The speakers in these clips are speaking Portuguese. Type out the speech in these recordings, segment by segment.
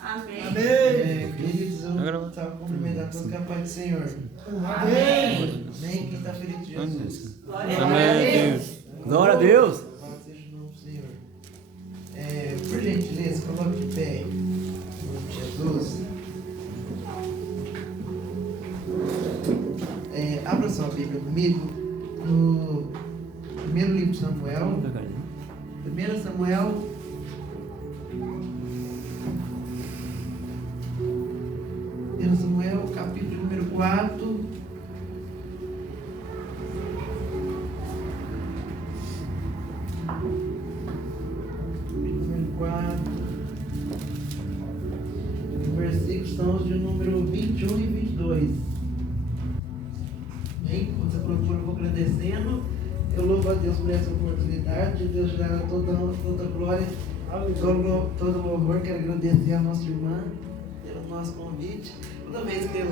Amém. Amém. Queridos, eu estava cumprimentando todos com a paz do Senhor. Amém. Amém. Quem está feliz de Jesus? Amém. Glória a Deus. Louvado seja o nome do Senhor. Por gentileza, coloque de pé. Em nome de Jesus. Abra sua Bíblia comigo no primeiro livro de Samuel. 1 Samuel. Samuel, capítulo número 4. Número 4. Versículos são os de número 21 e 22. Bem, quando você procura, eu vou agradecendo. Eu louvo a Deus por essa oportunidade. Deus dará toda glória, todo louvor. Quero agradecer a nossa irmã pelo nosso convite. Toda vez que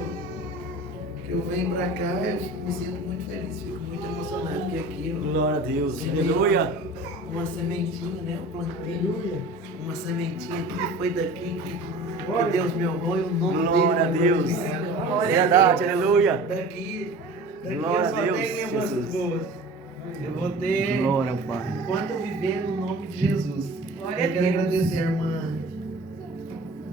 eu venho para cá, eu me sinto muito feliz, fico muito emocionado, porque aqui eu... Glória a Deus, aleluia. Uma sementinha, né? Eu plantei uma sementinha que foi daqui, que Deus me honrou e o nome dele... Glória a Deus. Verdade, aleluia. Daqui Glória eu só a Deus, tenho lembranças Jesus. boas. Eu vou ter... Glória ao Pai. Enquanto eu viver no nome de Jesus. Glória Eu a quero Deus. agradecer a irmã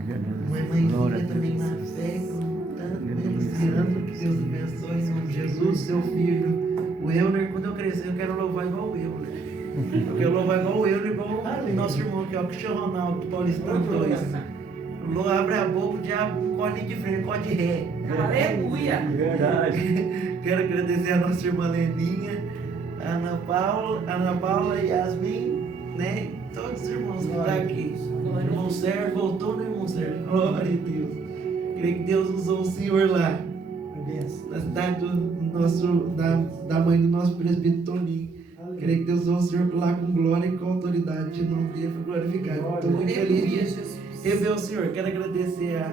Glória Mãezinha a também na Deus. fé, contando, Luciano, que Deus abençoe em nome de Jesus, seu filho, o Euler. Quando eu crescer, eu quero louvar igual o Euler. Eu quero louvar igual o Euler, igual o nosso irmão aqui, ó, Cristiano Ronaldo, do Paulistano 2. Abre a boca, o diabo corre de frente, corre de ré. Aleluia. Verdade. Quero agradecer a nossa irmã Leninha, a Ana Paula, Yasmin, né? Todos os irmãos que estão aqui. O irmão Sérgio voltou, né, irmão Sérgio? Glória a Deus. Creio que Deus usou o Senhor lá, na cidade da mãe do nosso presbítero Toninho. Creio que Deus usou o Senhor lá com glória e com autoridade. O nome dele foi glorificado. Estou muito feliz de rever o Senhor. Quero agradecer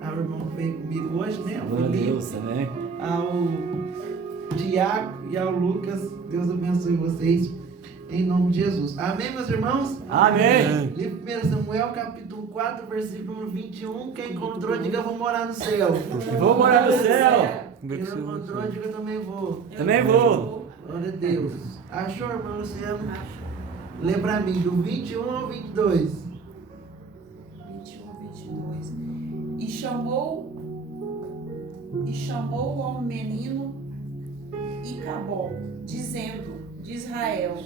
ao irmão que veio comigo hoje, né? Ao Glória a Felipe, Deus, amém. ao Tiago e ao Lucas. Deus abençoe vocês em nome de Jesus. Amém, meus irmãos? Amém. Livro 1 Samuel, capítulo 4, versículo número 21. Quem encontrou, diga: eu vou morar no céu. Eu vou morar no céu. Quem não encontrou, diga: eu também vou. Também vou. Glória a Deus. Achou, irmão Luciano? Lê pra mim, do 21 ao 22. 21, 22. E chamou ao menino Icabod, dizendo: de Israel,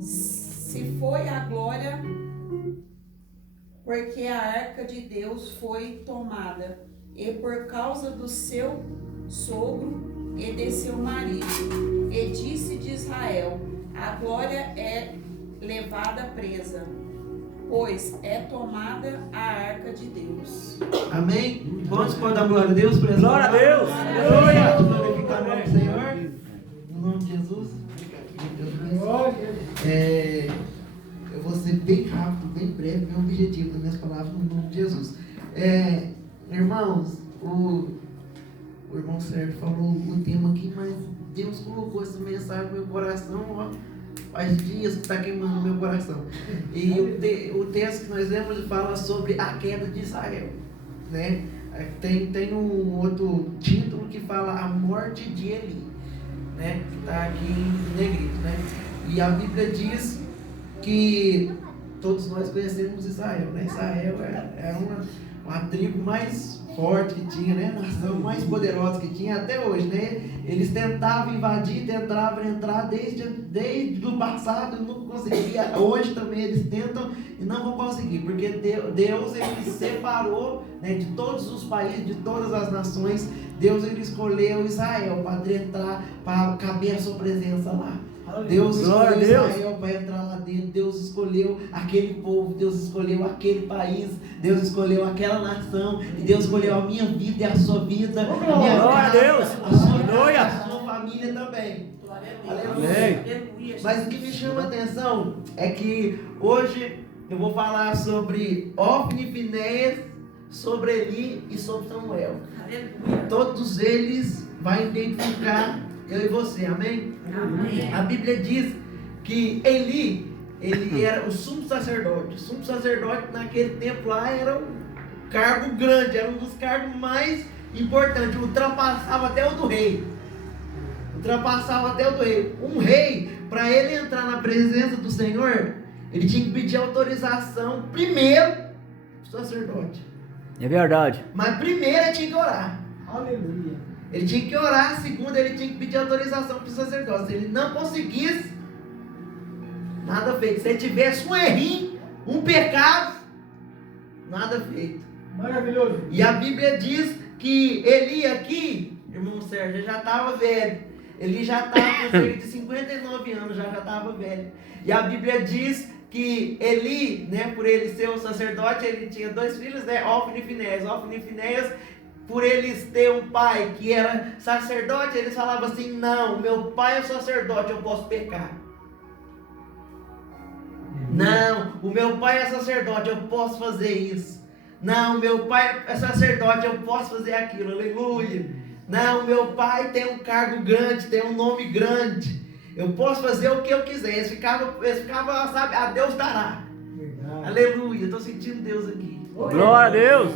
se foi a glória, porque a arca de Deus foi tomada, e por causa do seu sogro e de seu marido. E disse de Israel: a glória é levada presa, pois é tomada a arca de Deus. Amém? Vamos pôr dar glória a Deus por essa Glória a Deus. Aleluia. Glorificar o nome do Senhor. No nome de Jesus. Eu vou ser bem rápido, bem breve, meu objetivo das minhas palavras no nome de Jesus. Irmãos, o irmão Sérgio falou o tema aqui, mas Deus colocou essa mensagem no meu coração, ó, faz dias que está queimando no meu coração. E o texto que nós lemos fala sobre a queda de Israel, né? Tem um outro título que fala a morte de Eli, né? Que está aqui em negrito, né? E a Bíblia diz que todos nós conhecemos Israel, né? Israel é uma tribo mais forte que tinha, né? A nação mais poderosa que tinha até hoje, né? Eles tentavam invadir, tentavam entrar desde o passado, não conseguia. Hoje também eles tentam e não vão conseguir, porque Deus ele separou, né, de todos os países, de todas as nações. Deus ele escolheu Israel para entrar, para caber a sua presença lá. Deus escolheu Israel para entrar lá dentro. Deus escolheu aquele povo, Deus escolheu aquele país, Deus escolheu aquela nação, e Deus escolheu a minha vida e a sua vida, a minha Glória a Deus. a sua Aleluia. casa, a sua família também. Aleluia. Amém. Mas o que me chama a atenção é que hoje eu vou falar sobre Ofni e Finéias, sobre Eli e sobre Samuel. Aleluia. Todos eles vão identificar eu e você, amém? Amém. A Bíblia diz que ele era o sumo sacerdote. O sumo sacerdote naquele tempo lá era cargo grande, era um dos cargos mais importantes, ultrapassava até o do rei. Ultrapassava até o do rei. Um rei, para ele entrar na presença do Senhor, ele tinha que pedir autorização primeiro do sacerdote. É verdade. Mas primeiro ele tinha que orar. Aleluia. Ele tinha que orar, segundo ele tinha que pedir autorização para o sacerdote. Se ele não conseguisse, nada feito. Se ele tivesse um errinho, um pecado, nada feito. Maravilhoso. E a Bíblia diz que Eli aqui, irmão Sérgio, já estava velho. Ele já estava com cerca de 59 anos, já estava velho. E a Bíblia diz que Eli, né, por ele ser o sacerdote, ele tinha 2 filhos, né, Ofni e Finéias. Ofni e Finéias, por eles ter um pai que era sacerdote, eles falavam assim: não, meu pai é sacerdote, eu posso pecar. Não, o meu pai é sacerdote, eu posso fazer isso. Não, meu pai é sacerdote, eu posso fazer aquilo, aleluia. Não, meu pai tem um cargo grande, tem um nome grande, eu posso fazer o que eu quiser. Eles ficavam, sabe, a Deus dará. Verdade. Aleluia, estou sentindo Deus aqui. Glória a Deus.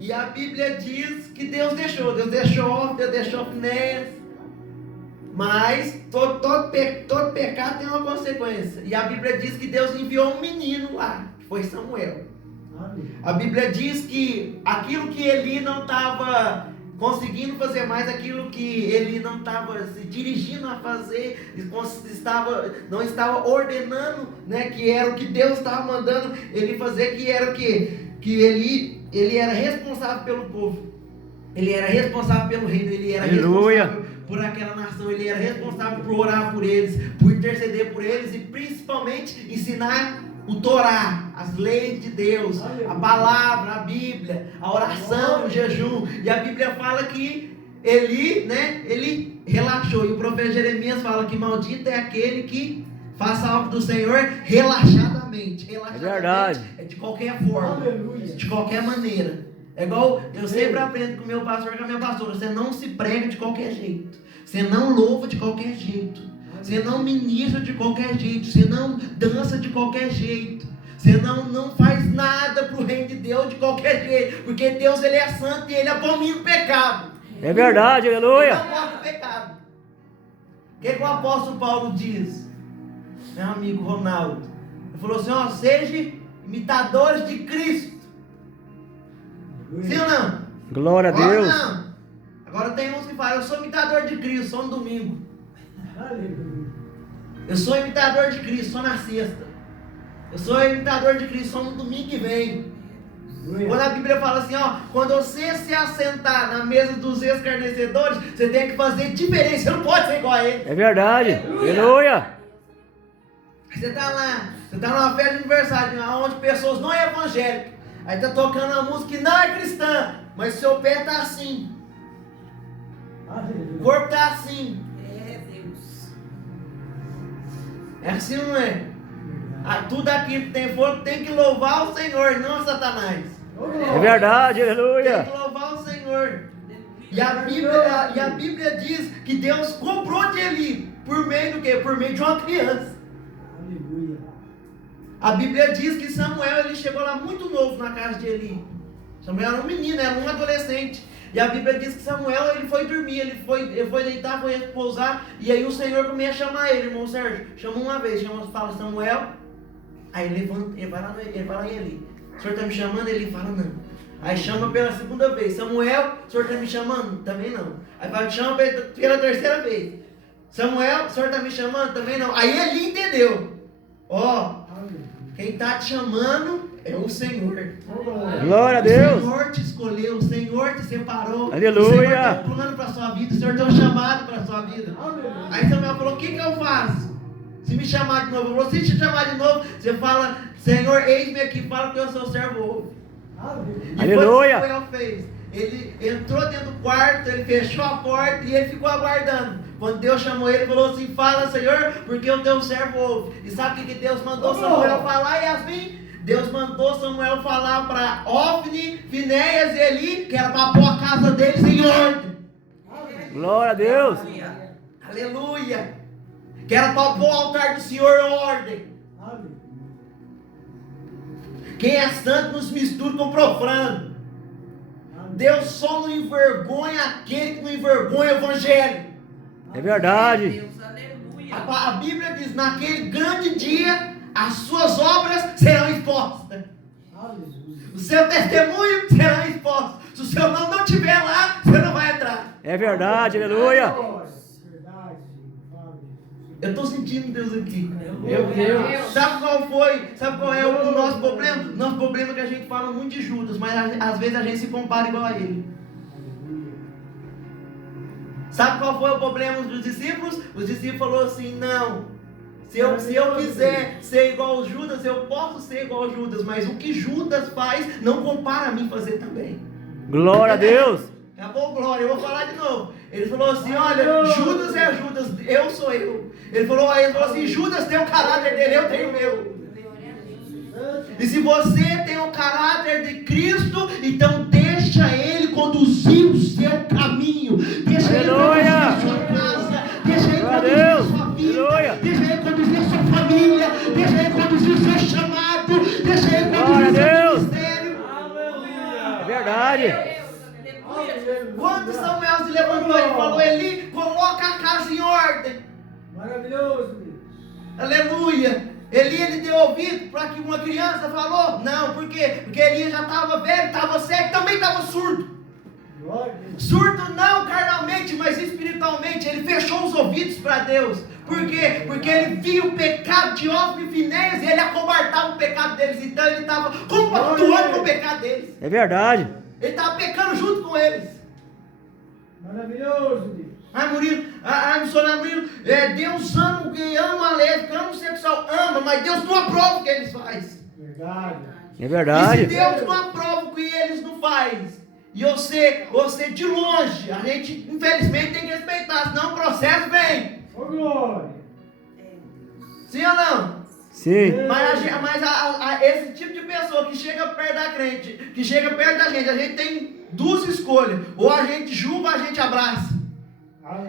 E a Bíblia diz que Deus deixou Finéias. Mas todo pecado tem uma consequência. E a Bíblia diz que Deus enviou um menino lá, que foi Samuel. A Bíblia diz que aquilo que Eli não estava conseguindo fazer mais, aquilo que ele não estava se dirigindo a fazer, não estava ordenando, né, que era o que Deus estava mandando ele fazer, que era o quê? Que ele era responsável pelo povo, ele era responsável pelo reino, ele era responsável por aquela nação, ele era responsável por orar por eles, por interceder por eles e principalmente ensinar o Torá, as leis de Deus, a palavra, a Bíblia, a oração, o jejum. E a Bíblia fala que ele relaxou. E o profeta Jeremias fala que maldito é aquele que faça a obra do Senhor relaxadamente. É verdade. É de qualquer forma, Aleluia. de qualquer maneira. É igual eu sempre aprendo com o meu pastor e com a minha pastora: você não se prega de qualquer jeito, você não louva de qualquer jeito, você não ministra de qualquer jeito, você não dança de qualquer jeito, você não faz nada para o reino de Deus de qualquer jeito, porque Deus, ele é santo e ele abomina o pecado. É verdade, Ele aleluia. não gosta do pecado. O que o apóstolo Paulo diz? Meu amigo Ronaldo, ele falou assim: ó, seja imitadores de Cristo. Sim ou não? Glória a Deus. Não. Agora tem uns que falam: eu sou imitador de Cristo só no domingo. Aleluia. Eu sou imitador de Cristo só na sexta. Eu sou imitador de Cristo só no domingo que vem. Quando a Bíblia fala assim, ó, quando você se assentar na mesa dos escarnecedores, você tem que fazer diferença, você não pode ser igual a ele. É verdade, aleluia. Você está lá, você está numa festa de aniversário, onde pessoas não é evangélicas, aí está tocando uma música que não é cristã, mas seu pé está assim, o corpo está assim. É, Deus. É assim, não é? Tudo aquilo que tem fogo tem que louvar o Senhor, não Satanás. É verdade, Tem aleluia. que louvar o Senhor. E a Bíblia diz que Deus comprou de Eli. Por meio do quê? Por meio de uma criança. Aleluia. A Bíblia diz que Samuel, ele chegou lá muito novo na casa de Eli. Samuel era um menino, era um adolescente. E a Bíblia diz que Samuel, ele foi dormir, ele foi deitar, foi repousar. E aí o Senhor começa a chamar ele, irmão Sérgio. Chama uma vez, fala Samuel. Aí ele levanta, ele vai lá em Eli. O Senhor está me chamando? Ele fala não. Aí chama pela segunda vez: Samuel, o Senhor está me chamando? Também não. Aí chama pela terceira vez: Samuel, o Senhor está me chamando? Também não. Aí Eli entendeu: ó, quem está te chamando é o Senhor. Glória a O Deus. Senhor te escolheu, o Senhor te separou. Aleluia. O Senhor tem um plano para a sua vida, o Senhor tem um chamado para a sua vida. Aí Samuel falou: o que eu faço? Se me chamar de novo, se te chamar de novo, você fala: Senhor, eis-me aqui, fala que eu sou servo. E Aleluia. foi o que Samuel fez. Ele entrou dentro do quarto, ele fechou a porta e ele ficou aguardando. Quando Deus chamou ele, falou assim: fala, Senhor, porque o teu servo ouve. E sabe o que Deus mandou Samuel falar, Yasmin? Deus mandou Samuel falar para Ofni, Finéias e Eli, que era para pôr a casa deles em ordem. Glória a Deus. Aleluia. Que era para pôr o altar do Senhor em ordem. Quem é santo não se mistura com profano. Deus só não envergonha aquele que não envergonha o evangelho. É verdade. Deus, aleluia. A Bíblia diz, naquele grande dia, as suas obras serão expostas. Aleluia. O seu testemunho será exposto. Se o seu nome não estiver lá, você não vai entrar. É verdade, aleluia. Verdade. Eu estou sentindo Deus aqui. Meu Deus. Sabe qual é o nosso problema? Nosso problema é que a gente fala muito de Judas, mas às vezes a gente se compara igual a ele. Sabe qual foi o problema dos discípulos? Os discípulos falaram assim, não, se eu quiser ser igual aos Judas, eu posso ser igual a Judas, mas o que Judas faz, não compara a mim fazer também. Glória a Deus. Acabou, glória, eu vou falar de novo. Ele falou assim, olha, Judas é Judas, eu sou eu. Ele falou assim, Judas tem o caráter dele, eu tenho o meu. E se você tem o caráter de Cristo, então deixa Ele conduzir o seu caminho. Deixa Ele conduzir a sua casa. Deixa Ele conduzir a sua vida. Aleluia. Deixa Ele conduzir a sua família. Deixa Ele conduzir o seu chamado. Deixa Ele conduzir o seu ministério. É verdade. Quando Samuel se levantou e falou, Eli, coloca a casa em ordem. Maravilhoso, Deus. Aleluia. Ele deu ouvido para que uma criança falou? Não, por quê? Porque Elias já estava velho, estava cego, também estava surdo. Glória a Deus. Surdo não carnalmente, mas espiritualmente. Ele fechou os ouvidos para Deus. Por quê? Porque ele via o pecado de Ofni e Finéias e ele acobartava o pecado deles. Então ele estava compactuando com o pecado deles. É verdade. Ele estava pecando junto com eles. Maravilhoso, Deus. Missionário Murilo, Deus ama o gay, ama a lésbica, ama o sexual, ama, mas Deus não aprova o que eles fazem. Verdade. É E verdade. se Deus não aprova o que eles não fazem, e você de longe, a gente infelizmente tem que respeitar, senão o processo vem. Ô, glória. Sim ou não? Sim. Mas esse tipo de pessoa que chega perto da crente, que chega perto da gente, a gente tem duas escolhas. Ou a gente julga ou a gente abraça.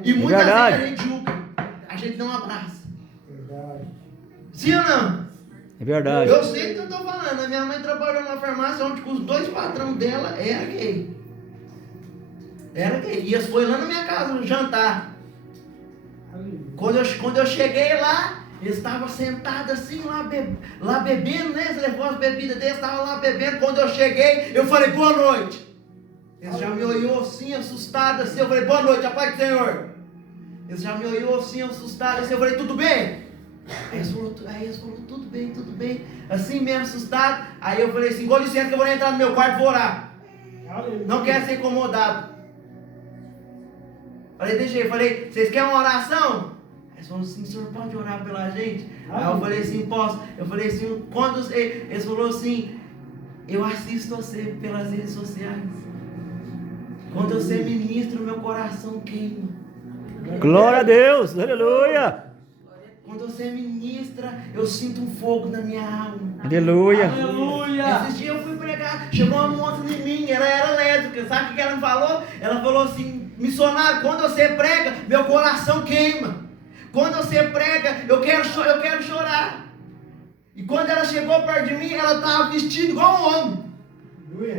E muitas verdade. vezes a gente julga, a gente não abraça. Verdade. Sim ou não? É verdade. Eu sei o que eu estou falando. A minha mãe trabalhou numa farmácia onde os dois patrões dela eram gay. Era gay. E eles foram lá na minha casa no jantar. Aleluia. Quando eu cheguei lá, eles estavam sentados assim, lá bebendo, né? Eles levou as bebidas deles, estavam lá bebendo. Quando eu cheguei, eu falei, boa noite. Eles já me olhou assim, assustado assim. Eu falei, boa noite, a paz do Senhor. Eles já me olhou assim, assustado assim. Eu falei, tudo bem? Aí eles falaram, tudo bem. Assim mesmo, assustado. Aí eu falei assim, com licença que eu vou entrar no meu quarto e vou orar. Aleluia. Não quero ser incomodado. Falei, vocês querem uma oração? Aí eles falaram assim, o senhor pode orar pela gente? Aí eu falei assim, posso. Eu falei assim, quando eles falaram assim, eu assisto você pelas redes sociais. Quando você ministra, o meu coração queima. Glória a Deus. Aleluia. Quando você ministra, eu sinto um fogo na minha alma. Aleluia. Aleluia. Esses dias eu fui pregar, chegou uma moça em mim, ela era lésbica, sabe o que ela me falou? Ela falou assim, missionário, quando você prega, meu coração queima. Quando você prega, eu quero chorar. E quando ela chegou perto de mim, ela estava vestida igual um homem.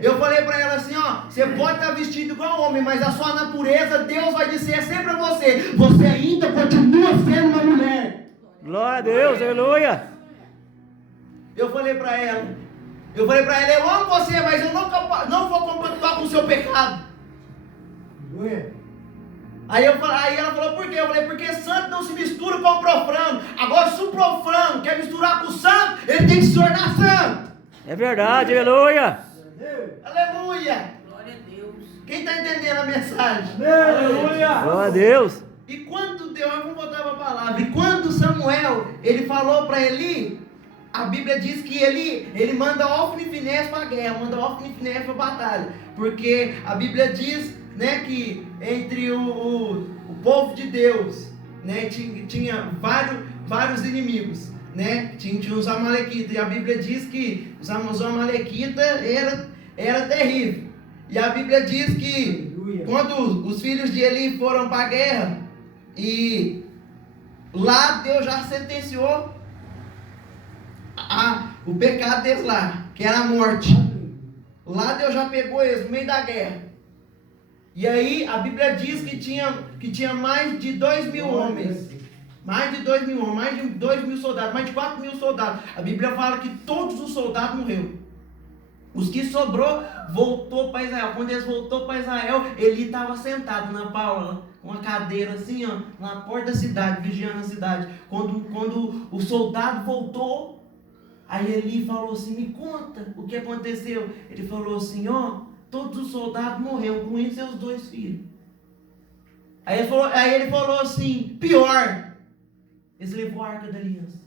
Eu falei para ela assim, ó, você pode estar vestido igual um homem, mas a sua natureza, Deus vai dizer sempre a você, você ainda continua sendo uma mulher. Glória a Deus. Aleluia. Eu falei para ela, eu amo você, mas eu não vou compactuar com o seu pecado. Aleluia. Aí ela falou, por quê? Eu falei, porque santo não se mistura com o profano. Agora, se o profano quer misturar com o santo, ele tem que se tornar santo. É verdade. Aleluia. Aleluia. Glória a Deus. Quem está entendendo a mensagem? Aleluia. Glória a Deus. E quando Deus, vamos voltar para a palavra, e quando Samuel, ele falou para Eli, a Bíblia diz que ele manda Ofni e Finéias para a guerra, manda Ofni e Finéias para a batalha, porque a Bíblia diz, né, que entre o povo de Deus, né, tinha vários inimigos, né, tinha os amalequitas, e a Bíblia diz que os amalequitas era terrível, e a Bíblia diz que Aleluia. quando os filhos de Eli foram para a guerra, e lá Deus já sentenciou O pecado deles lá, que era a morte. Lá Deus já pegou eles no meio da guerra. E aí a Bíblia diz que tinha mais de 2.000 homens. Mais de 2.000 homens, mais de 2.000 soldados, mais de 4.000 soldados. A Bíblia fala que todos os soldados morreram. Os que sobrou, voltou para Israel. Quando eles voltou para Israel, Eli estava sentado na paula, uma cadeira assim, ó, na porta da cidade, vigiando a cidade. Quando o soldado voltou, aí Eli falou assim, me conta o que aconteceu. Ele falou assim, ó, todos os soldados morreram, com isso seus 2 filhos. Aí ele falou assim, pior, eles levou a Arca da Aliança.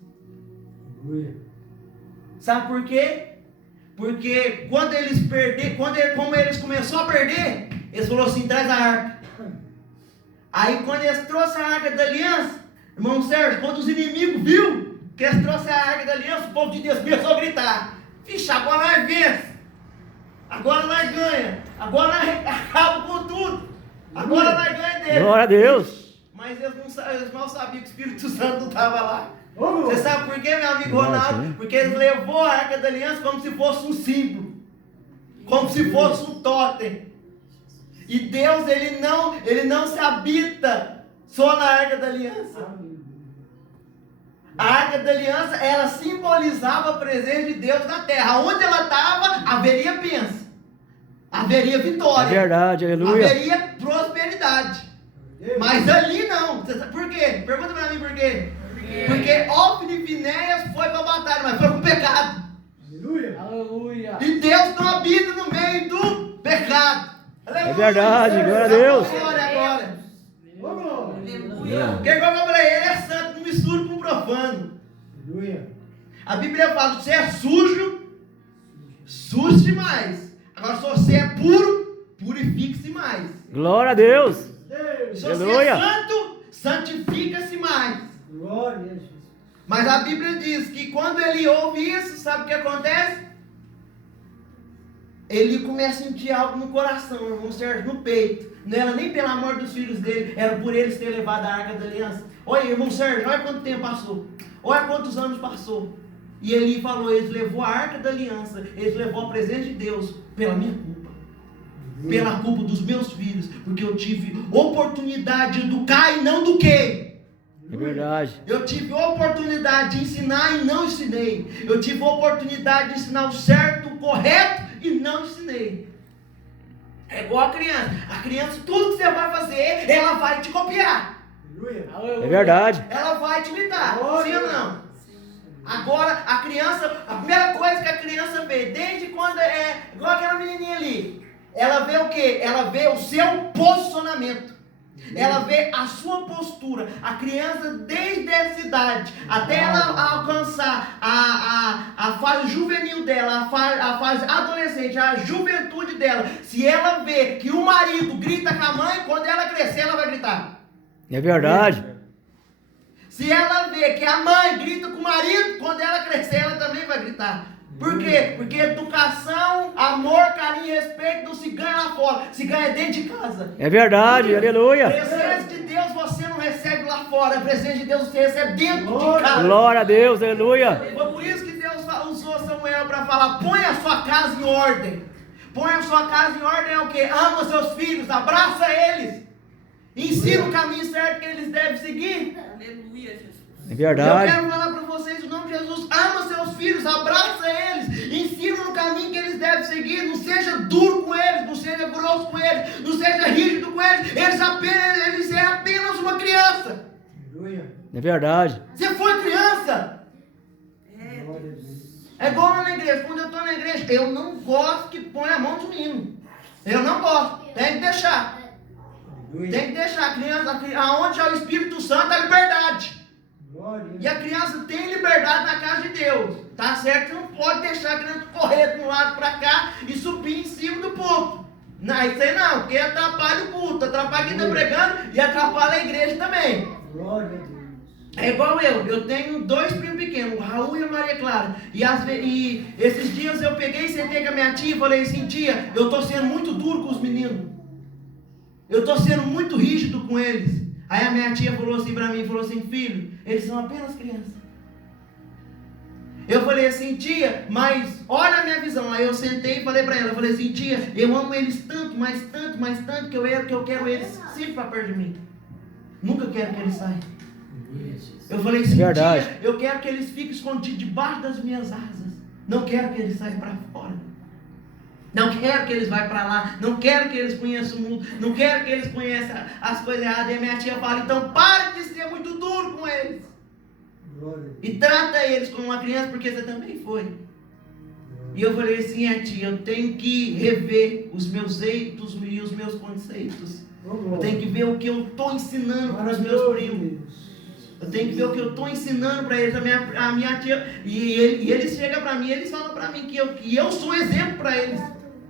Sabe por quê? Porque quando eles como eles começaram a perder, eles falaram assim, traz a arca. Aí quando eles trouxeram a Arca da Aliança, irmão Sérgio, quando os inimigos viram que eles trouxeram a Arca da Aliança, o povo de Deus começou a gritar, vixe, agora nós vence, agora nós ganha, agora nós acaba com tudo, agora nós ganha dele. Glória a Deus. Mas eles mal sabiam que o Espírito Santo não estava lá. Você sabe por quê, meu amigo Ronaldo? Porque eles levou a Arca da Aliança como se fosse um símbolo, como se fosse um totem. E Deus, ele não se habita só na Arca da Aliança. A Arca da Aliança, ela simbolizava a presença de Deus na terra. Onde ela estava, haveria bênção, haveria vitória, É verdade, aleluia. haveria prosperidade. Mas ali não. Você sabe por quê? Pergunta pra mim por quê. Porque Ofni e Finéias foi para a batalha, mas foi com pecado. Aleluia. E Deus não habita no meio do pecado. Aleluia. É verdade, glória a Deus. Glória agora. Aleluia. Porque igual eu falei, ele é santo, não mistura com profano. A Bíblia fala, você é sujo, sujo demais. Agora se você é puro, purifique-se mais. Glória a Deus. Se você Aleluia. é santo, santifica-se mais. Glória a Jesus. Mas a Bíblia diz que quando ele ouve isso, sabe o que acontece? Ele começa a sentir algo no coração, irmão Sérgio, no peito. Não era nem pela morte dos filhos dele, era por eles terem levado a Arca da Aliança. Olha, irmão Sérgio, olha quanto tempo passou. Olha quantos anos passou. E ele falou, eles levou a Arca da Aliança, eles levou a presença de Deus pela minha culpa. Pela culpa dos meus filhos, porque eu tive oportunidade de educar e não eduquei. É verdade. Eu tive oportunidade de ensinar e não ensinei. Eu tive oportunidade de ensinar o certo, o correto e não ensinei. É igual a criança. A criança, tudo que você vai fazer, ela vai te copiar. É verdade. Ela vai te imitar. Sim ou não? Agora, a criança, a primeira coisa que a criança vê, desde quando igual aquela menininha ali, ela vê o quê? Ela vê o seu posicionamento. Ela vê a sua postura. A criança, desde essa idade, até ela alcançar a fase juvenil dela, a fase adolescente, a juventude dela, se ela vê que o marido grita com a mãe, quando ela crescer, ela vai gritar. É verdade. Se ela vê que a mãe grita com o marido, quando ela crescer, ela também vai gritar. Por quê? Porque educação, amor, carinho e respeito não se ganha lá fora, se ganha dentro de casa. É verdade, A aleluia. presença de Deus você não recebe lá fora, a presença de Deus você recebe dentro de casa. Glória a Deus, aleluia. Foi por isso que Deus usou Samuel para falar, põe a sua casa em ordem. Põe a sua casa em ordem é o quê? Ama seus filhos, abraça eles. Ensina o caminho certo que eles devem seguir. Aleluia, Jesus. É Eu verdade. quero falar para vocês o nome de Jesus. Ama seus filhos, abraça eles, ensina no caminho que eles devem seguir. Não seja duro com eles, não seja grosso com eles, não seja rígido com eles. Eles é apenas uma criança. É verdade. Você foi criança. É igual lá na igreja. Quando eu estou na igreja, eu não gosto que põe a mão no menino. Eu não gosto. Tem que deixar. Tem que deixar a criança, aonde é o Espírito Santo, a liberdade. E a criança tem liberdade na casa de Deus. Tá certo? Você não pode deixar a criança correr de um lado para cá e subir em cima do púlpito. Não, isso aí não, porque atrapalha o culto, atrapalha quem está pregando e atrapalha a igreja também. É igual eu tenho 2 primos pequenos, o Raul e a Maria Clara. E esses dias eu peguei e sentei com a minha tia e falei assim, tia, eu estou sendo muito duro com os meninos. Eu estou sendo muito rígido com eles. Aí a minha tia falou assim para mim, falou assim, filho, eles são apenas crianças. Eu falei assim, tia, mas olha a minha visão. Aí eu sentei e falei para ela, eu falei assim, tia, eu amo eles tanto, mais tanto, mais tanto, que eu quero eles sempre para perto de mim. Nunca quero que eles saiam. Eu falei assim, tia, eu quero que eles fiquem escondidos debaixo das minhas asas. Não quero que eles saiam para fora. Não quero que eles vá para lá. Não quero que eles conheçam o mundo. Não quero que eles conheçam as coisas erradas. E a minha tia fala, então para de ser muito duro com eles. E trata eles como uma criança, porque você também foi. E eu falei assim, tia, eu tenho que rever os meus eitos e os meus conceitos. Eu tenho que ver o que eu estou ensinando para os meus primos. Eu tenho que ver o que eu estou ensinando para eles. A minha tia, e eles chegam para mim, eles falam para mim que eu sou exemplo para eles.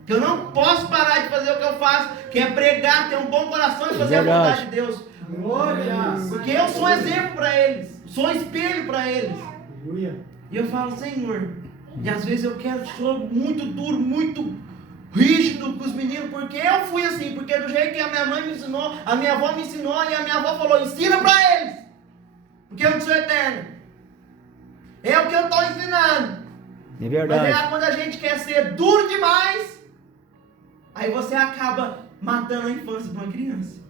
Que eu não posso parar de fazer o que eu faço, que é pregar, ter um bom coração e fazer a vontade de Deus. Porque eu sou exemplo para eles. Sou espelho para eles. E eu falo, Senhor, e às vezes eu sou muito duro, muito rígido com os meninos, porque eu fui assim, porque do jeito que a minha mãe me ensinou, a minha avó me ensinou, e a minha avó falou, ensina para eles, porque eu não sou eterno. É o que eu estou ensinando. É verdade. Mas quando a gente quer ser duro demais, aí você acaba matando a infância de uma criança.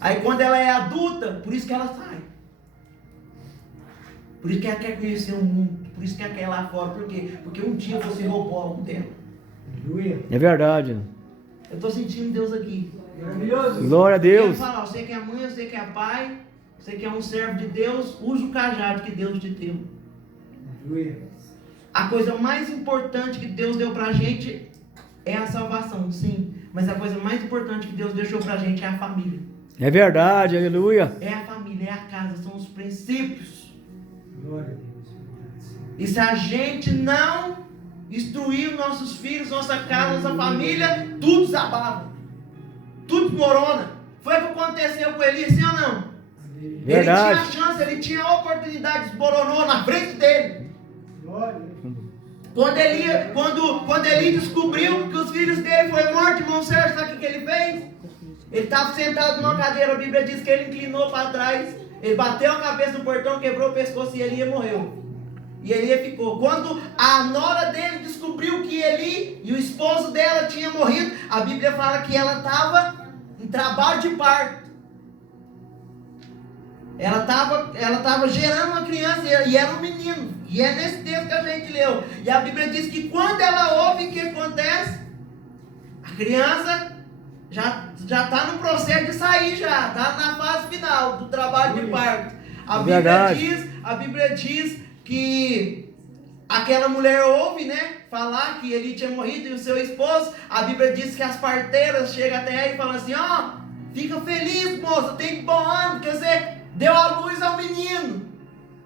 Aí quando ela é adulta, por isso que ela sai. Por isso que ela quer conhecer o mundo. Por isso que ela quer ir lá fora. Por quê? Porque um dia você roubou algo dela. É verdade. Eu estou sentindo Deus aqui. Glória a Deus. Eu falo, você que é mãe, você que é pai, você que é um servo de Deus, use o cajado que Deus te deu. A coisa mais importante que Deus deu pra gente é a salvação, sim. Mas a coisa mais importante que Deus deixou pra gente é a família. É verdade, aleluia. É a família, é a casa, são os princípios. E se a gente não instruir nossos filhos, nossa casa, nossa família, tudo desabava. Tudo morona. Foi o que aconteceu com Elias, sim ou não? Verdade. Ele tinha a chance, ele tinha a oportunidade, desmoronou na frente dele. Quando Eli descobriu que os filhos dele foram mortos, irmão Sérgio, sabe o que ele fez? Ele estava sentado numa cadeira, a Bíblia diz que ele inclinou para trás, ele bateu a cabeça no portão, quebrou o pescoço e Eli morreu. E Eli ficou. Quando a nora dele descobriu que Eli e o esposo dela tinham morrido, a Bíblia fala que ela estava em trabalho de parto. Ela estava gerando uma criança e era um menino. E é nesse texto que a gente leu. E a Bíblia diz que quando ela ouve o que acontece, a criança já está no processo de sair, já está na fase final do trabalho de parto. A Bíblia diz que aquela mulher ouve, né, falar que ele tinha morrido e o seu esposo. A Bíblia diz que as parteiras chegam até ela e falam assim, fica feliz, moça, tem bom ânimo, porque você deu a luz ao menino.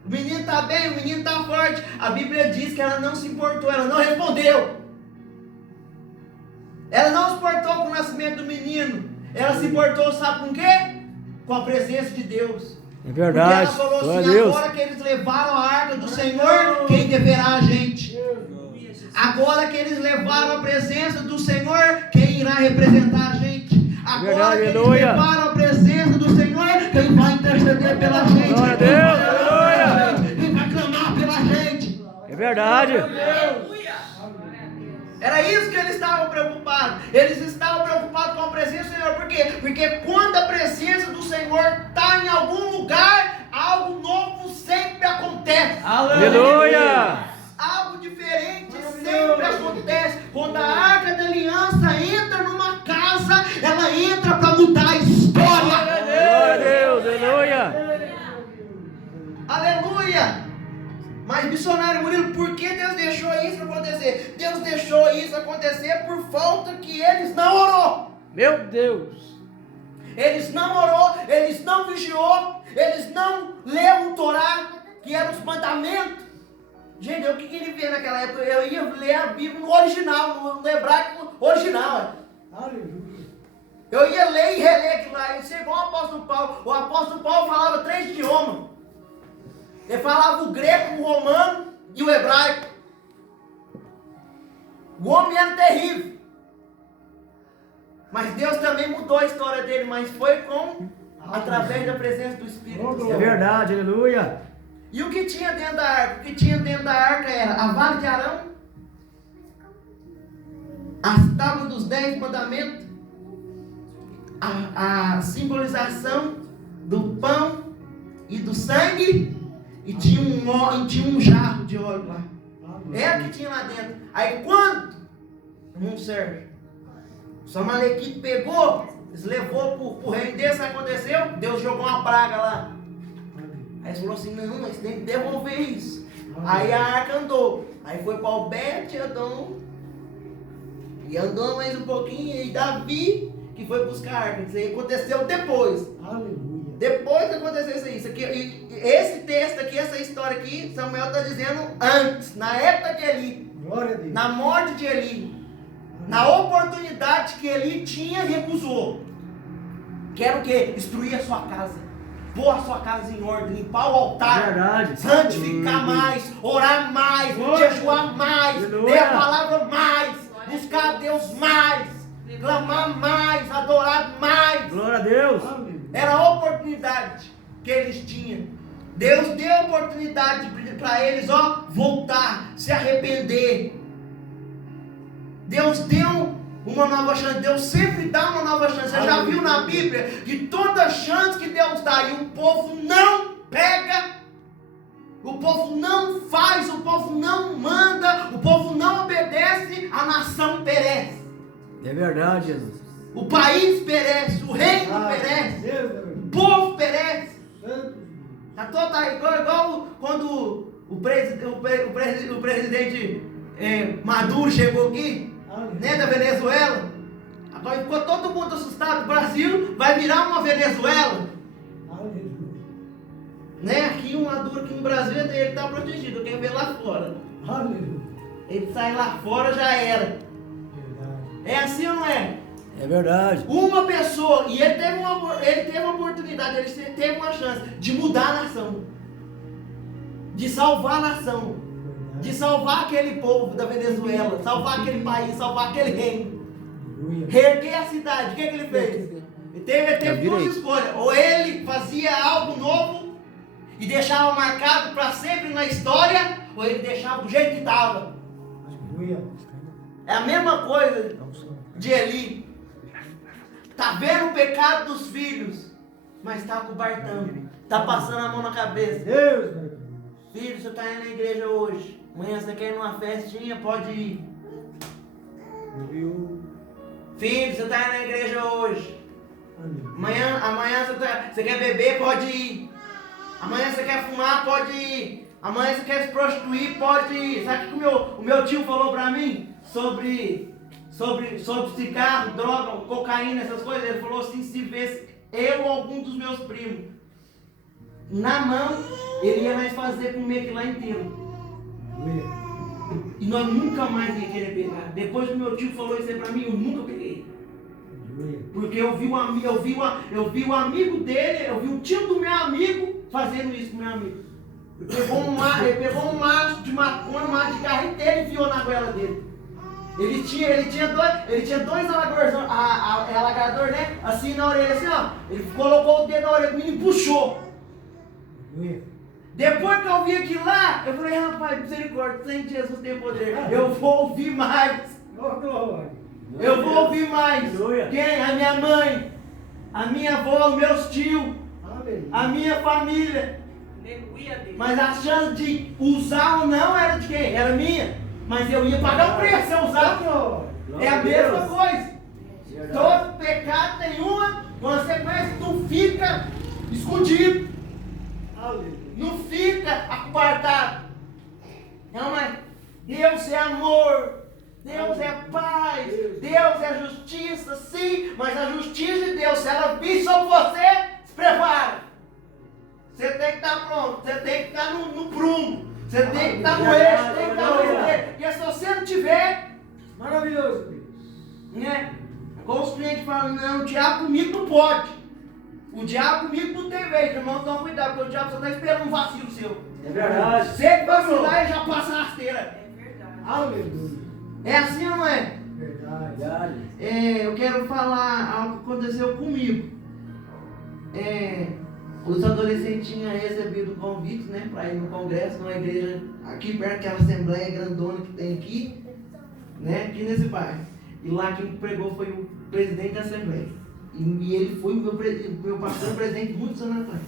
O menino está bem, o menino está forte. A Bíblia diz que ela não se importou, ela não respondeu. Ela não se importou com o nascimento do menino. Ela se importou, sabe com o quê? Com a presença de Deus. É verdade. Porque ela falou assim, agora que eles levaram a arca do Senhor, quem deverá a gente? Agora que eles levaram a presença do Senhor, quem irá representar a gente? Agora que eles levaram a presença do Senhor, quem vai interceder pela gente? Glória a Deus, aleluia. Quem vai clamar pela gente? É verdade. Era isso que eles estavam preocupados. Eles estavam preocupados com a presença do Senhor. Por quê? Porque quando a presença do Senhor está em algum lugar, algo novo sempre acontece. Aleluia. Algo diferente sempre acontece. Quando a arca da aliança entra numa casa, ela entra para mudar a história. Glória a Deus, aleluia. Aleluia. Mas missionário Murilo, por que Deus deixou isso acontecer? Deus deixou isso acontecer por falta que eles não orou. Meu Deus. Eles não orou, eles não vigiou, eles não leu o Torá, que eram os mandamentos. Gente, o que ele vê naquela época? Eu ia ler a Bíblia no original, no hebraico original. Aleluia. Eu ia ler e reler aquilo lá. Eu sei igual o apóstolo Paulo. O apóstolo Paulo falava 3 idiomas. Ele falava o grego, o romano e o hebraico. O homem era terrível. Mas Deus também mudou a história dele, mas foi através da presença do Espírito Santo. É verdade, aleluia. E o que tinha dentro da arca? O que tinha dentro da arca era a vara de Arão, as tábuas dos 10 mandamentos, a simbolização do pão e do sangue, e tinha um jarro de óleo lá. Era o que tinha lá dentro. Aí quando, irmão Sérgio, o Amalequita pegou, eles levou para o reino dele, sabe o que aconteceu? Deus jogou uma praga lá. Aí eles falaram assim, não, mas tem que devolver isso. Aí a arca andou. Aí foi para o Bet-Edom. E andou mais um pouquinho. E Davi, que foi buscar a arca. Isso aí aconteceu depois. Aleluia. Depois que aconteceu isso aqui. Esse texto aqui, essa história aqui, Samuel está dizendo antes. Na época de Eli. Glória a Deus. Na morte de Eli. Na oportunidade que Eli tinha, recusou. Que era o quê? Destruir a sua casa. Pôr a sua casa em ordem, limpar o altar, Verdade. santificar mais, orar mais, jejuar mais, ler a palavra mais, buscar a Deus mais, clamar mais, adorar mais. Glória a Deus. Era a oportunidade que eles tinham. Deus deu a oportunidade para eles, voltar, se arrepender. Deus deu uma nova chance. Deus sempre dá uma nova chance. Você já viu na Bíblia que toda chance que Deus dá e o povo não pega, o povo não faz, o povo não manda, o povo não obedece, a nação perece. É verdade, Jesus. O país perece, o reino perece, o povo perece. Tá igual quando o presidente Maduro chegou aqui, né, da Venezuela. Agora ficou todo mundo assustado. O Brasil vai virar uma Venezuela. Né? Aqui o Maduro aqui no Brasil, ele está protegido. Eu quero ver lá fora. Ele sai lá fora, já era. É assim ou não é? É verdade. Uma pessoa, e ele teve uma oportunidade, ele teve uma chance de mudar a nação, de salvar a nação, de salvar aquele povo da Venezuela, salvar aquele país, salvar aquele reino, reerguer a cidade. O que ele fez? Ele teve duas escolhas: ou ele fazia algo novo e deixava marcado para sempre na história, ou ele deixava do jeito que estava. É a mesma coisa de Eli. Está vendo o pecado dos filhos, mas está cobertando, está passando a mão na cabeça. Filho, você está indo na igreja hoje, amanhã você quer ir numa festinha, pode ir. Filho, você está indo na igreja hoje, amanhã você quer beber, pode ir. Amanhã você quer fumar, pode ir. Amanhã você quer se prostituir, pode ir. Sabe o que o meu tio falou para mim sobre cigarro, droga, cocaína, essas coisas? Ele falou assim: se vê eu ou algum dos meus primos na mão, ele ia mais fazer comer aquilo lá inteiro. E nós nunca mais ia querer pegar. Depois que meu tio falou isso aí pra mim, eu nunca peguei. Porque eu vi o amigo dele, eu vi o tio do meu amigo fazendo isso com o meu amigo. Ele pegou um maço de maconha, um maço de carro inteiro e enfiou na goela dele. Ele tinha dois alagador, né? Assim na orelha, assim, ó. Ele colocou o dedo na orelha do menino e puxou. Depois que eu vi aquilo lá, eu falei: rapaz, misericórdia, sem Jesus tem poder. Eu vou ouvir mais. Eu vou ouvir mais. Quem? A minha mãe, a minha avó, os meus tios, a minha família. Mas a chance de usar ou não era de quem? Era minha. Mas eu ia pagar o preço se eu usar. É a mesma coisa. Todo pecado tem uma consequência. Tu fica escondido. Não fica apartado. Não, mas Deus é amor. Deus é paz. Deus é justiça, sim. Mas a justiça de Deus, se ela vir sobre você, se prepara. Você tem que estar pronto. Você tem que estar no prumo. Você tem que estar no eixo. Tem que estar no eixo. Porque se você não tiver, maravilhoso, né? Igual os clientes falam: não, o diabo comigo não pode. O diabo comigo não tem vez, irmão. Toma cuidado, porque o diabo só está esperando um vacilo seu. É verdade. Você que vacilar, ele já passa a rasteira. É verdade. Aleluia. É assim ou não é? Verdade. Eu quero falar algo que aconteceu comigo. os adolescentes tinham recebido o convite, né, para ir no congresso, numa igreja aqui perto, aquela assembleia grandona que tem aqui, né, aqui nesse bairro. E lá quem pregou foi o presidente da assembleia. E ele foi meu pastor presidente muitos anos atrás.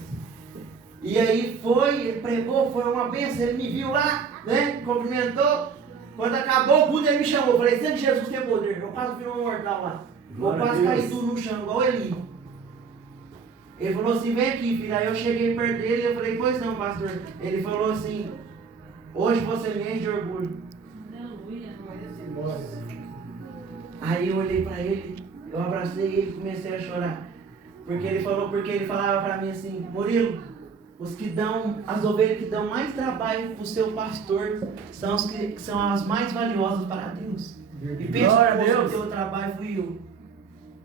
E aí ele pregou, foi uma bênção, ele me viu lá, né, cumprimentou. Quando acabou o culto, ele me chamou. Eu falei, sempre Jesus tem poder. Eu quase virei um mortal lá. Eu quase caí tudo no chão, igual ele. Ele falou assim, vem aqui, filho. Aí eu cheguei perto dele e eu falei, pois não, pastor. Ele falou assim, hoje você me enche de orgulho. Aí eu olhei para ele, eu abracei ele e comecei a chorar. Porque ele falava para mim assim, Murilo, as ovelhas que dão mais trabalho para o seu pastor são que são as mais valiosas para Deus. E pensa que o teu trabalho fui eu.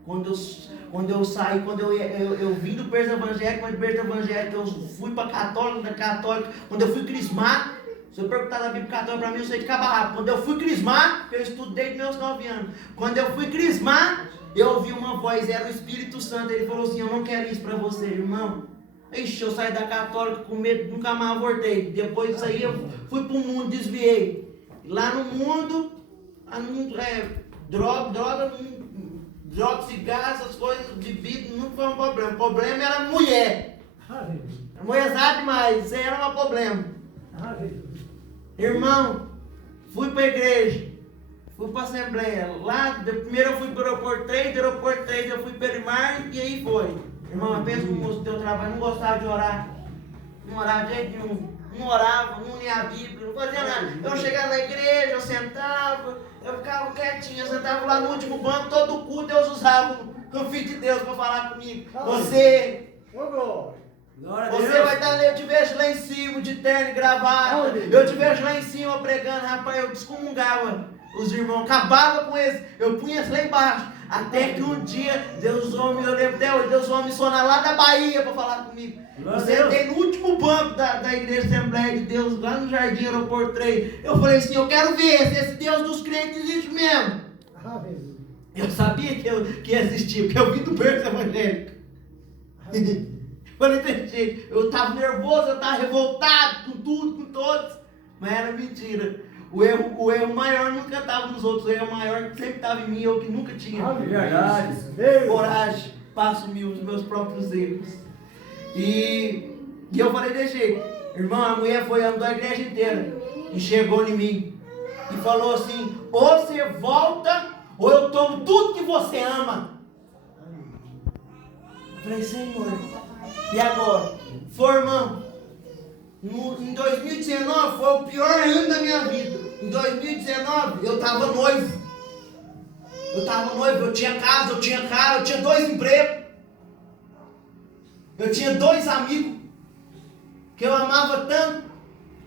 Quando eu saí, quando eu vim do berço evangélico, mas do berço evangélico eu fui para católico, da católica, quando eu fui crismar, se eu perguntar da Bíblia católica para mim, eu sei de cabo a rabo. Quando eu fui crismar, eu estudo desde meus 9 anos. Quando eu fui crismar, eu ouvi uma voz, era o Espírito Santo. Ele falou assim, eu não quero isso para você, irmão. Ixi, eu saí da católica com medo, nunca mais voltei. Depois disso aí eu fui para o mundo, desviei. Lá no mundo, droga, cigarro, essas coisas, bebida, não foi um problema. O problema era mulher. A mulherzada demais, isso aí era um problema. Irmão, fui para a igreja, fui para a assembleia. Lá, primeiro eu fui para o aeroporto 3, do aeroporto 3 eu fui para o mar e aí foi. Irmão, eu penso que o moço do teu trabalho não gostava de orar. Não orava de jeito nenhum. Não orava, não lia a Bíblia, não fazia nada. Eu chegava na igreja, eu sentava, eu ficava quietinho, eu sentava lá no último banco, todo o culto Deus usava o Filho de Deus para falar comigo. Você vai estar, eu te vejo lá em cima, de terno e gravata. Eu te vejo lá em cima pregando, rapaz, eu descomungava os irmãos, acabava com eles, eu punha eles lá embaixo. Até que um dia, Deus usou, eu lembro até hoje, Deus usou uma missionária lá da Bahia para falar comigo. Eu sentei no último banco da igreja Assembleia de Deus, lá no Jardim Aeroporto 3. Eu falei assim, eu quero ver se esse Deus dos crentes existe mesmo. Eu sabia que existia, porque eu vim do berço evangélico. Eu estava nervoso, eu estava revoltado com tudo, com todos. Mas era mentira. O erro maior nunca estava nos outros, o erro maior sempre estava em mim, eu que nunca tinha coragem para assumir os meus próprios erros. E eu falei desse jeito. Irmão, a mulher andou a igreja inteira e chegou em mim e falou assim, ou você volta ou eu tomo tudo que você ama. Eu falei, Senhor, e agora? Foi, irmão, em 2019 foi o pior ano da minha vida. Em 2019 eu estava noivo. Eu tinha casa, eu tinha carro, eu tinha 2 empregos. Eu tinha 2 amigos que eu amava tanto.